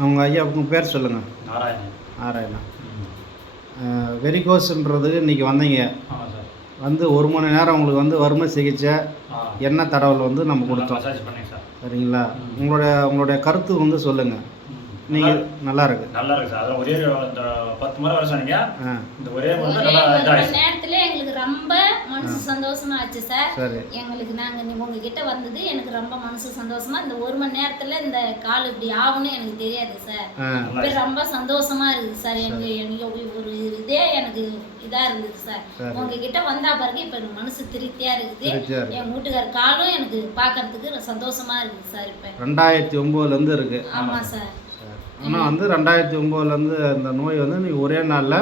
அவங்க ஐயா உங்கள் பேர் சொல்லுங்கள். நாராயணன். நாராயணன். வெரிகோஸ்ன்றது இன்றைக்கி வந்தீங்க. ஆமாம் சார். வந்து 1 மணி நேரம் உங்களுக்கு வந்து வறுமை சிகிச்சை எண்ணெய் தடவல் வந்து நம்ம கொடுத்தோம். மசாஜ் பண்ணேன் சார். சரிங்களா? உங்களுடைய கருத்து வந்து சொல்லுங்கள். நீங்கள் நல்லா இருக்கு சார். அதான் ஒரே இந்த 10 முறை வர சொன்னீங்க. இந்த ஒரே வந்து நல்லா இதாயிடுச்சு. நேரத்துல எங்களுக்கு ரொம்ப மனசு சந்தோஷமா ஆச்சு சார். எங்களுக்கு நாங்க உங்ககிட்ட வந்தது எனக்கு ரொம்ப மனசு சந்தோஷமா. இந்த 1 மணி நேரத்துல இந்த கால் இப்படி ஆகும்னு எனக்கு தெரியாது சார். இப்ப ரொம்ப சந்தோஷமா இருக்குது சார். எனக்கு ஒரு இதே எனக்கு இதா இருந்தது சார். உங்ககிட்ட வந்தா பிறகு இப்ப எனக்கு மனசு திருப்தியா இருக்குது. என் வீட்டுக்கார காலும் எனக்கு பாக்குறதுக்கு சந்தோஷமா இருக்குது சார். இப்ப 2009ல இருந்து இருக்கு. ஆமா சார். ஆனால் வந்து 2009லேருந்து அந்த நோய் வந்து நீ ஒரே நாளில்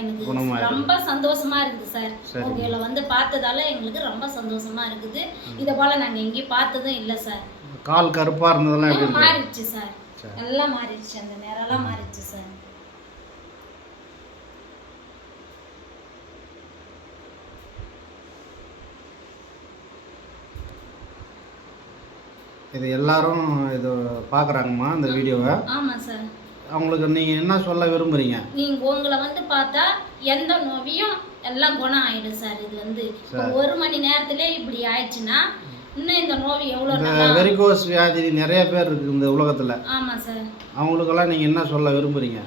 எனக்கு ரொம்ப சந்தோஷமா இருக்குது சார். உங்களை வந்து பார்த்ததால எங்களுக்கு ரொம்ப சந்தோஷமா இருக்குது. இதை போல நாங்கள் எங்கேயும் பார்த்ததும் இல்லை சார். கால் கருப்பாக இருந்ததெல்லாம் எப்படி மாறிடுச்சு சார். எல்லாம் மாறிடுச்சு. அந்த நேரம்லாம் மாறிடுச்சு சார். இது எல்லாரும் இது பார்க்குறாங்கம்மா இந்த வீடியோவை. ஆமாம் சார். அவங்களுக்கு நீங்கள் என்ன சொல்ல விரும்புகிறீங்க? நீங்கள் உங்களை வந்து பார்த்தா எந்த நோயும் எல்லாம் குணம் ஆகிடும் சார். இது வந்து 1 மணி நேரத்திலே இப்படி ஆயிடுச்சுன்னா இன்னும் இந்த நோய் எவ்வளோ வெரிகோஸ் வியாதி நிறைய பேர் இருக்குது இந்த உலகத்தில். ஆமாம் சார். அவங்களுக்கெல்லாம் நீங்கள் என்ன சொல்ல விரும்புகிறீங்க?